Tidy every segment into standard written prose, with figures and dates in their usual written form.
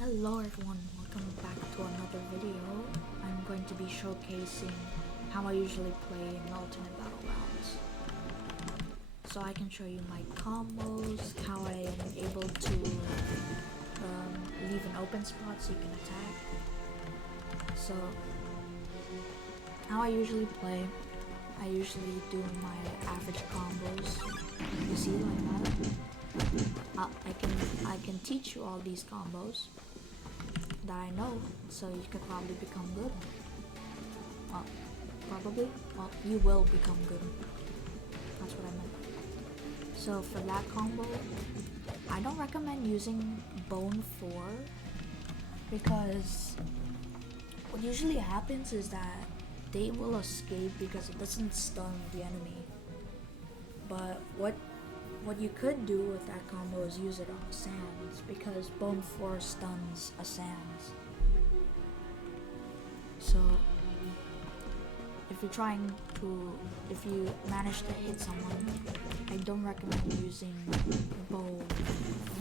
Hello everyone, welcome back to another video. I'm going to be showcasing how I usually play in alternate battle rounds. So I can show you my combos, how I am able to leave an open spot so you can attack. So how I usually play, I usually do my average combos. You see like that? I can teach you all these combos that I know, so you could probably become good. Well, you will become good. That's what I meant. So for that combo, I don't recommend using Bone 4 because what usually happens is that they will escape because it doesn't stun the enemy. But what you could do with that combo is use it on Sands, because Bone 4 stuns a Sands. So if you manage to hit someone, I don't recommend using Bone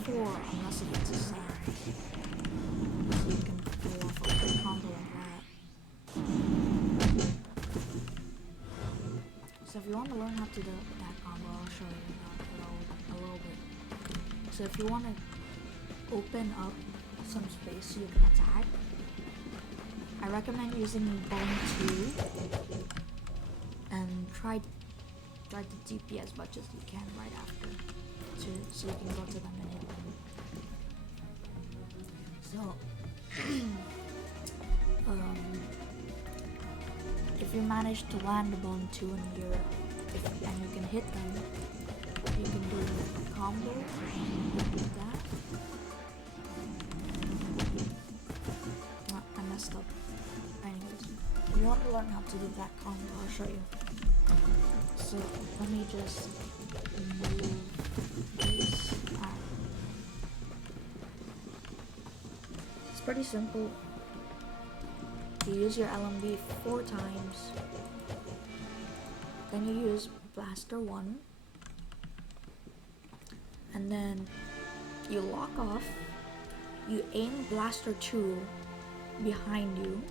4 unless it hits a Sands. So you can pull off a good combo like that. So if you want to learn how to do that combo, I'll show you a little bit. So if you want to open up some space so you can attack, I recommend using Bone 2 and try to TP as much as you can right after, so you can go to them and hit them. So if you manage to land the Bone 2 and you can hit them, you can do a combo like that. I messed up. Anyways, if you want to learn how to do that combo, I'll show you. So let me just move this out. It's pretty simple. You use your LMB 4 times, then you use Blaster 1, and then you lock off, you aim Blaster 2 behind you,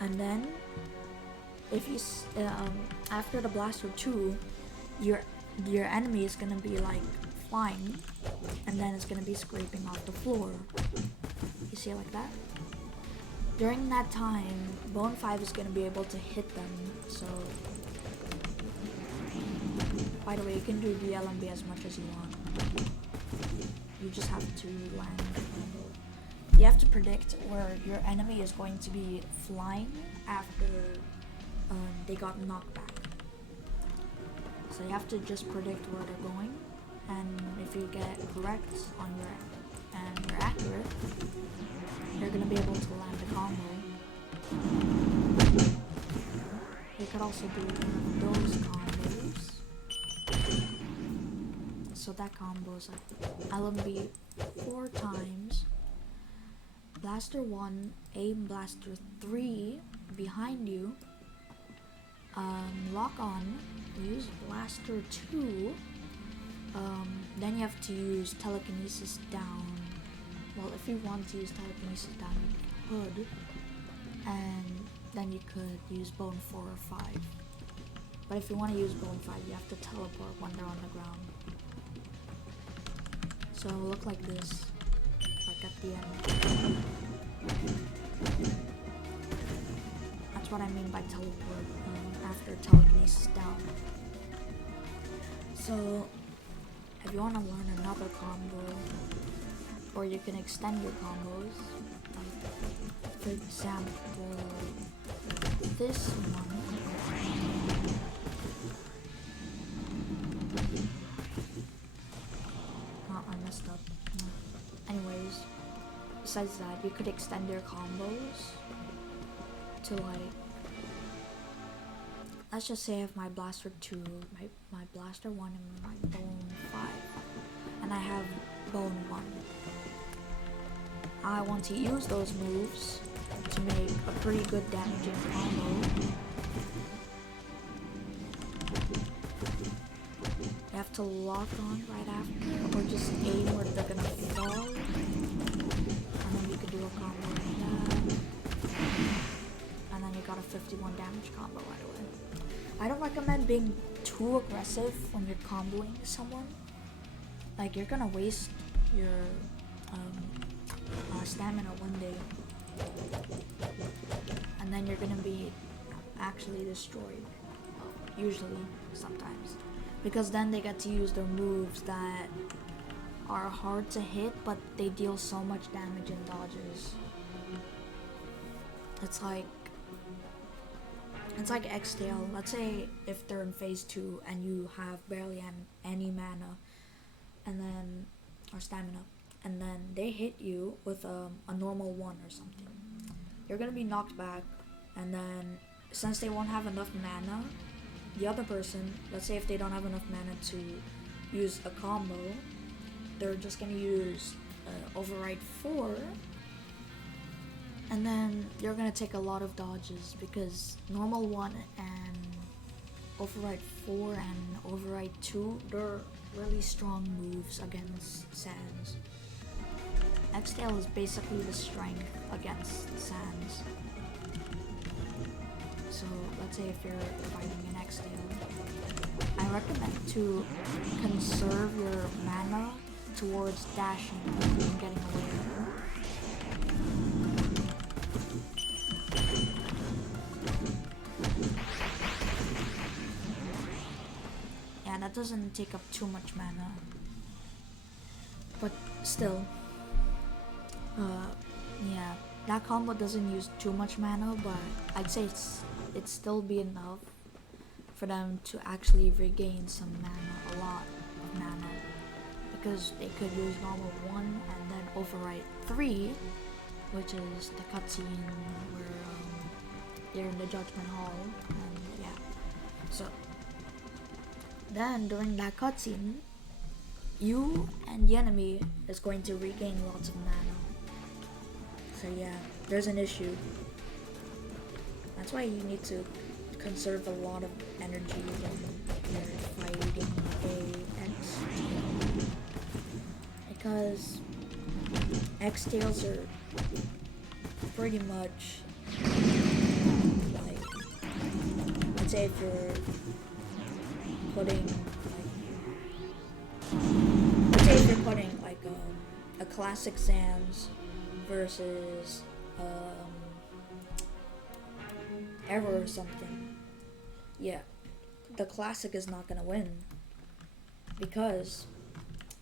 and then if you after the Blaster 2, your enemy is gonna be like flying, and then it's gonna be scraping off the floor. You see it like that? During that time, Bone 5 is gonna be able to hit them. So by the way, you can do the LMB as much as you want. You just have to land the combo. You have to predict where your enemy is going to be flying after they got knocked back. So you have to just predict where they're going, and if you get correct on and you're accurate, you're gonna be able to land the combo. You could also do those combos. So that combo is like LMB 4 times, Blaster 1, aim Blaster 3 behind you, lock on, use Blaster 2, then you have to use Telekinesis down. Well, if you want to use Telekinesis down, you could, and then you could use Bone 4 or 5. But if you want to use Bone 5, you have to teleport when they're on the ground. So it'll look like this, like at the end. That's what I mean by teleport, after Telekinesis down. So if you want to learn another combo, or you can extend your combos, like for example this one. Oh, I messed up. Anyways, besides that, you could extend your combos to like, let's just say I have my Blaster 2, my Blaster 1, and my Bone 5, and I have Bone 1. I want to use those moves to make a pretty good damaging combo. You have to lock on right after, or just aim where they're gonna fall. 51 damage combo, by the way. I don't recommend being too aggressive when you're comboing someone. Like, you're gonna waste your stamina one day, and then you're gonna be actually destroyed. Usually, sometimes, because then they get to use their moves that are hard to hit, but they deal so much damage in dodges. It's like X-Tail. Let's say if they're in phase 2 and you have barely any mana, and then or stamina, and then they hit you with a normal 1 or something. You're gonna be knocked back, and then since they won't have enough mana, the other person, let's say if they don't have enough mana to use a combo, they're just gonna use override 4, and then you're gonna take a lot of dodges because normal 1 and override 4 and override 2, they're really strong moves against Sans. X-Tail is basically the strength against Sans. So let's say if you're fighting an X-Tail, I recommend to conserve your mana towards dashing and getting away. Yeah, that doesn't take up too much mana, but still, yeah, that combo doesn't use too much mana, but I'd say it'd still be enough for them to actually regain some mana, a lot of mana, because they could use normal 1 and then override 3, which is the cutscene where they're in the Judgment Hall, and yeah. So then during that cutscene, you and the enemy is going to regain lots of mana. So yeah, there's an issue. That's why you need to conserve a lot of energy when you're fighting a X-Tail. Because X-Tails are pretty much like, let's say if you're putting like a classic Sans versus Error or something, yeah, the classic is not gonna win because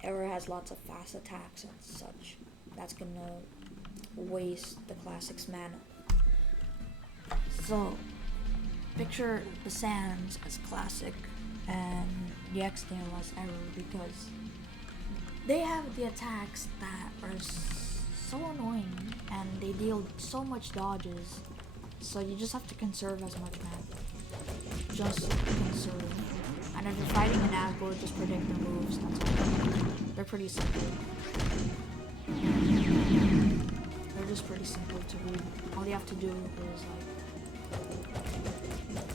Error has lots of fast attacks and such. That's gonna waste the classic's mana. So picture the Sans as classic and the X-Tail as Error, because they have the attacks that are so annoying and they deal so much dodges, so you just have to conserve as much mana. Just conserve. And if you're fighting an Asgore, just predict their moves, that's all. They're pretty simple. They're just pretty simple to read. All you have to do is like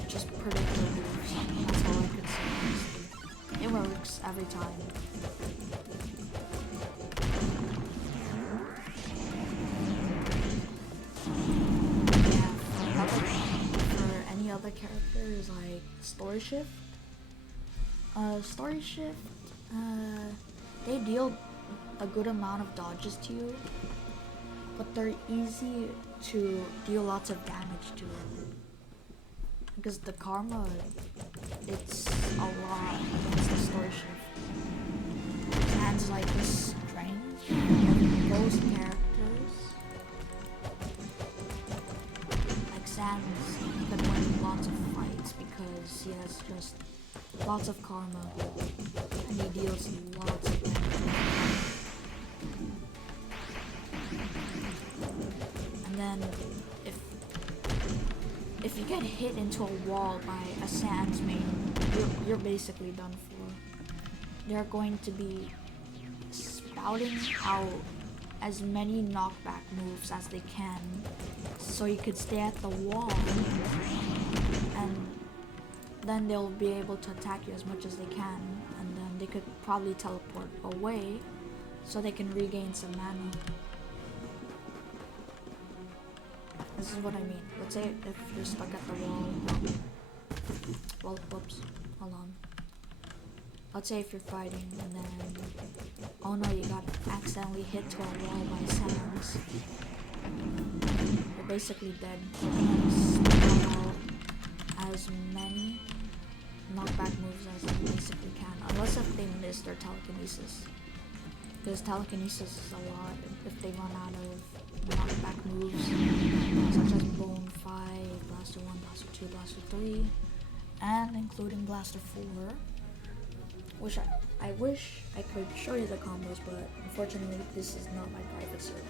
just predict their moves. That's all I could say, honestly. It works every time. Other characters like Story Shift. They deal a good amount of dodges to you, but they're easy to deal lots of damage to because the karma, it's a lot against the Story Shift. It adds like the strength of those characters. Like Sans could win lots of fights because he has just lots of karma and he deals lots of damage. And then if you get hit into a wall by a Sans main, you're basically done for. They're going to be spouting out as many knockback moves as they can, so you could stay at the wall, and then they'll be able to attack you as much as they can, and then they could probably teleport away so they can regain some mana. this is what I mean. Let's say if you're stuck at the wall. Well, whoops. Hold on. Let's say if you're fighting and then, oh no, you got accidentally hit to a wall by Sans. You're basically dead. You're gonna spam out as many knockback moves as you basically can, unless if they miss their telekinesis. Because telekinesis is a lot if they run out of knockback moves, such as Bone 5, Blaster 1, Blaster 2, Blaster 3, and including Blaster 4. Which I wish I could show you the combos, but unfortunately this is not my private server.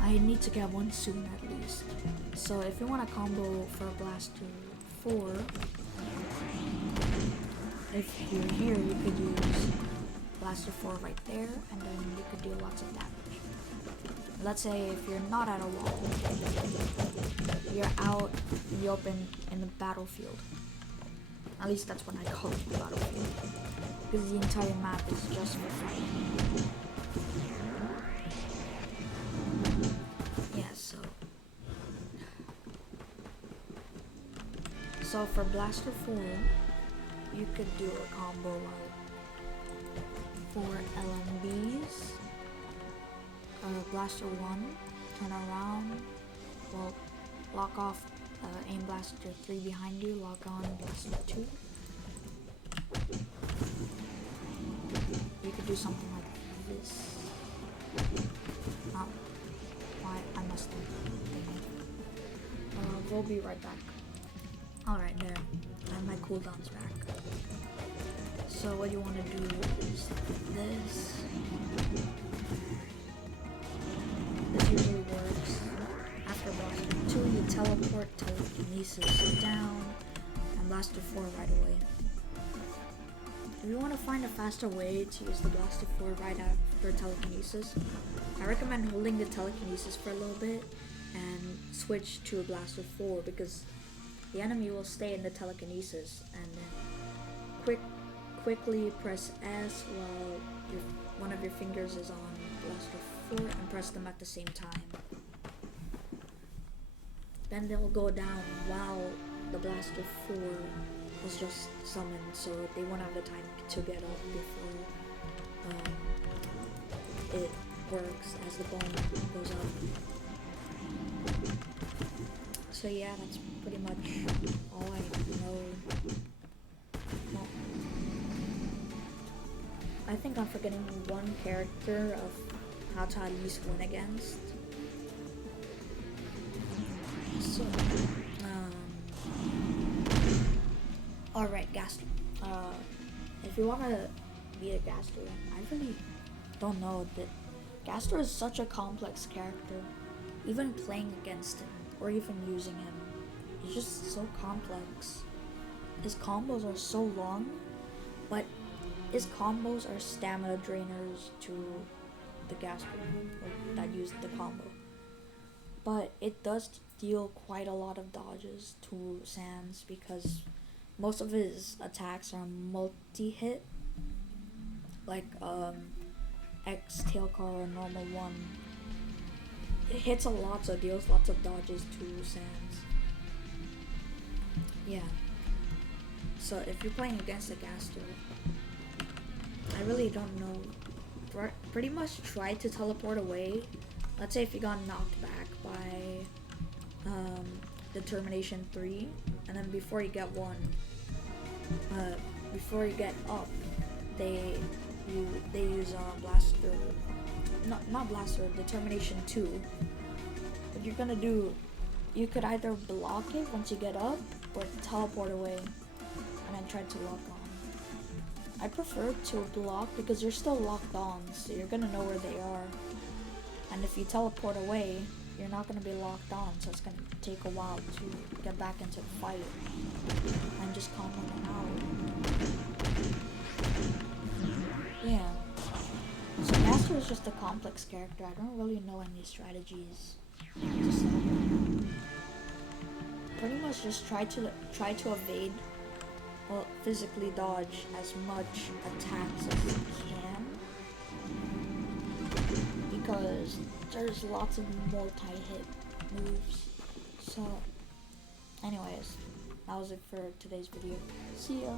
I need to get one soon at least. So if you want a combo for Blaster 4, if you're here you could use Blaster 4 right there, and then you could do lots of damage. Let's say if you're not at a wall, you're out in the open in the battlefield. At least that's what I call it, the battlefield. Because the entire map is just for fighting. Yeah, so for Blaster 4, you could do a combo like 4 LMBs, Blaster 1, turn around, well, lock off, aim Blaster 3 behind you, lock on Blaster 2. You could do something like this. Oh, why I messed up. We'll be right back. Alright, there. And my cooldown's back. So what you want to do is this. This usually works. After Blaster 2, you teleport telekinesis down, and Blaster 4 right away. If you want to find a faster way to use the Blaster 4 right after telekinesis, I recommend holding the telekinesis for a little bit and switch to a Blaster 4, because the enemy will stay in the telekinesis, and then quickly press S while one of your fingers is on Blaster 4 and press them at the same time. Then they'll go down while the Blaster 4 was just summoned, so they won't have the time to get up before it works as the bone goes up. So yeah, that's pretty much all I know. Well, I think I'm forgetting one character of how to at least win against. So, alright, Gaster. If you want to be a Gaster, I really don't know that Gaster is such a complex character. Even playing against him, or even using him, he's just so complex. His combos are so long, but his combos are stamina drainers to the Gaster that use the combo. But it does deal quite a lot of dodges to Sans, because most of his attacks are multi-hit, like X, tail car, or normal 1. It hits a lot, so deals lots of dodges to Sans. Yeah. So if you're playing against a Gaster, I really don't know. Pretty much try to teleport away. Let's say if you got knocked back by Determination 3, and then before you get before you get up, they use Blaster. Not Blaster, Determination 2. What you're gonna do, you could either block it once you get up, or teleport away, and then try to lock on. I prefer to block because you're still locked on, so you're gonna know where they are. And if you teleport away, you're not gonna be locked on, so it's gonna take a while to get back into the fight and just calm them out. Yeah. So Gaster is just a complex character. I don't really know any strategies. Just pretty much just try to evade, well, physically dodge as much attacks as you can. because there's lots of multi-hit moves. So anyways, that was it for today's video. See ya.